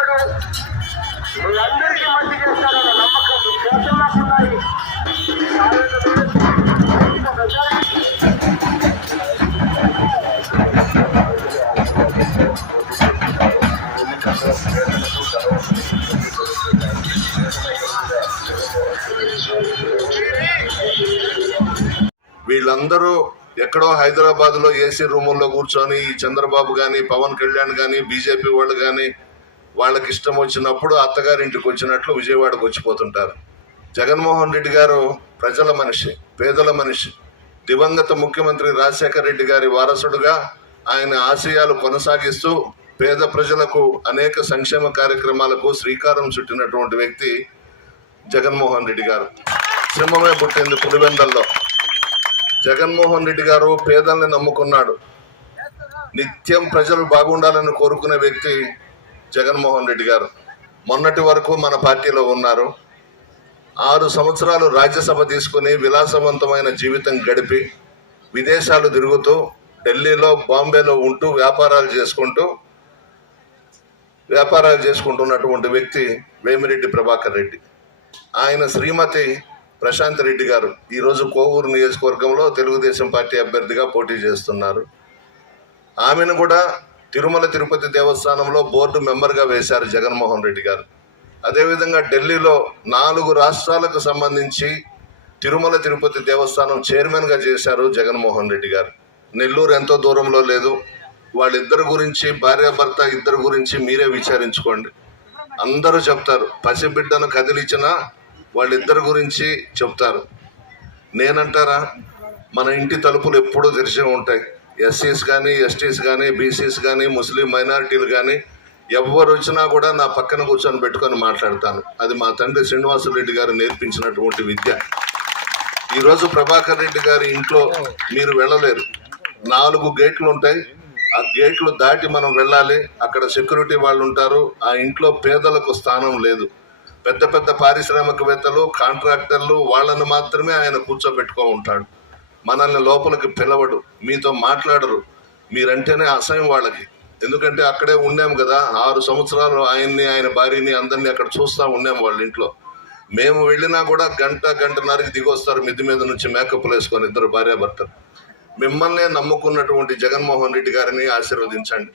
చేస్తాడు, మీ అందరికీ మంచి చేస్తాడన్న నమ్మకం విశ్వాసం వీళ్ళందరూ ఎక్కడో హైదరాబాద్లో ఏసీ రూముల్లో కూర్చొని ఈ చంద్రబాబు కానీ పవన్ కళ్యాణ్ కానీ బీజేపీ వాళ్ళు కానీ వాళ్ళకి ఇష్టం వచ్చినప్పుడు అత్తగారింటికి వచ్చినట్లు విజయవాడకు వచ్చిపోతుంటారు. జగన్మోహన్ రెడ్డి గారు ప్రజల మనిషి, పేదల మనిషి. దివంగత ముఖ్యమంత్రి రాజశేఖర రెడ్డి గారి వారసుడుగా ఆయన ఆశయాలు కొనసాగిస్తూ పేద ప్రజలకు అనేక సంక్షేమ కార్యక్రమాలకు శ్రీకారం చుట్టినటువంటి వ్యక్తి జగన్మోహన్ రెడ్డి గారు. సింహమే పుట్టింది పులివెందల్లో. జగన్మోహన్ రెడ్డి గారు పేదల్ని నమ్ముకున్నాడు. నిత్యం ప్రజలు బాగుండాలని కోరుకునే వ్యక్తి జగన్మోహన్ రెడ్డి గారు. మొన్నటి వరకు మన పార్టీలో ఉన్నారు. 6 సంవత్సరాలు రాజ్యసభ తీసుకుని విలాసవంతమైన జీవితం గడిపి విదేశాలు తిరుగుతూ ఢిల్లీలో బాంబేలో ఉంటూ వ్యాపారాలు చేసుకుంటున్నటువంటి వ్యక్తి వేమిరెడ్డి ప్రభాకర్ రెడ్డి. ఆయన శ్రీమతి ప్రశాంత్ రెడ్డి గారు ఈరోజు కోవూరు నియోజకవర్గంలో తెలుగుదేశం పార్టీ అభ్యర్థిగా పోటీ చేస్తున్నారు. ఆమెను కూడా తిరుమల తిరుపతి దేవస్థానంలో బోర్డు మెంబర్గా వేశారు జగన్మోహన్ రెడ్డి గారు. అదేవిధంగా ఢిల్లీలో 4 రాష్ట్రాలకు సంబంధించి తిరుమల తిరుపతి దేవస్థానం చైర్మన్గా చేశారు జగన్మోహన్ రెడ్డి గారు. నెల్లూరు ఎంతో దూరంలో లేదు. వాళ్ళిద్దరి గురించి, భార్యాభర్త ఇద్దరు గురించి మీరే విచారించుకోండి. అందరూ చెప్తారు. పసిబిడ్డను కదిలించిన వాళ్ళిద్దరి గురించి చెప్తారు. నేనంటారా, మన ఇంటి తలుపులు ఎప్పుడూ తెరిచే ఉంటాయి. ఎస్సీస్ కానీ, ఎస్టీస్ కానీ, బీసీస్ కానీ, ముస్లిం మైనారిటీలు కానీ ఎవరు వచ్చినా కూడా నా పక్కన కూర్చొని పెట్టుకొని మాట్లాడతాను. అది మా తండ్రి శ్రీనివాసరెడ్డి గారు నేర్పించినటువంటి విద్య. ఈరోజు ప్రభాకర్ రెడ్డి గారి ఇంట్లో మీరు వెళ్ళలేరు. 4 గేట్లు ఉంటాయి. ఆ గేట్లు దాటి మనం వెళ్ళాలి. అక్కడ సెక్యూరిటీ వాళ్ళు ఉంటారు. ఆ ఇంట్లో పేదలకు స్థానం లేదు. పెద్ద పెద్ద పారిశ్రామికవేత్తలు, కాంట్రాక్టర్లు వాళ్ళను మాత్రమే ఆయన కూర్చోబెట్టుకో ఉంటాడు. మనల్ని లోపలికి పిలవడు, మీతో మాట్లాడరు. మీరంటేనే అసహ్యం వాళ్ళకి. ఎందుకంటే అక్కడే ఉన్నాం కదా, 6 సంవత్సరాలు ఆయన్ని, ఆయన భార్యని, అందరినీ అక్కడ చూస్తూ ఉన్నాం వాళ్ళ ఇంట్లో. మేము వెళ్ళినా కూడా గంటన్నరకి దిగొస్తారు మిద్ది మీద నుంచి మేకప్లు వేసుకొని ఇద్దరు భార్యాభర్తలు. మిమ్మల్నే నమ్ముకున్నటువంటి జగన్మోహన్ రెడ్డి గారిని ఆశీర్వదించండి.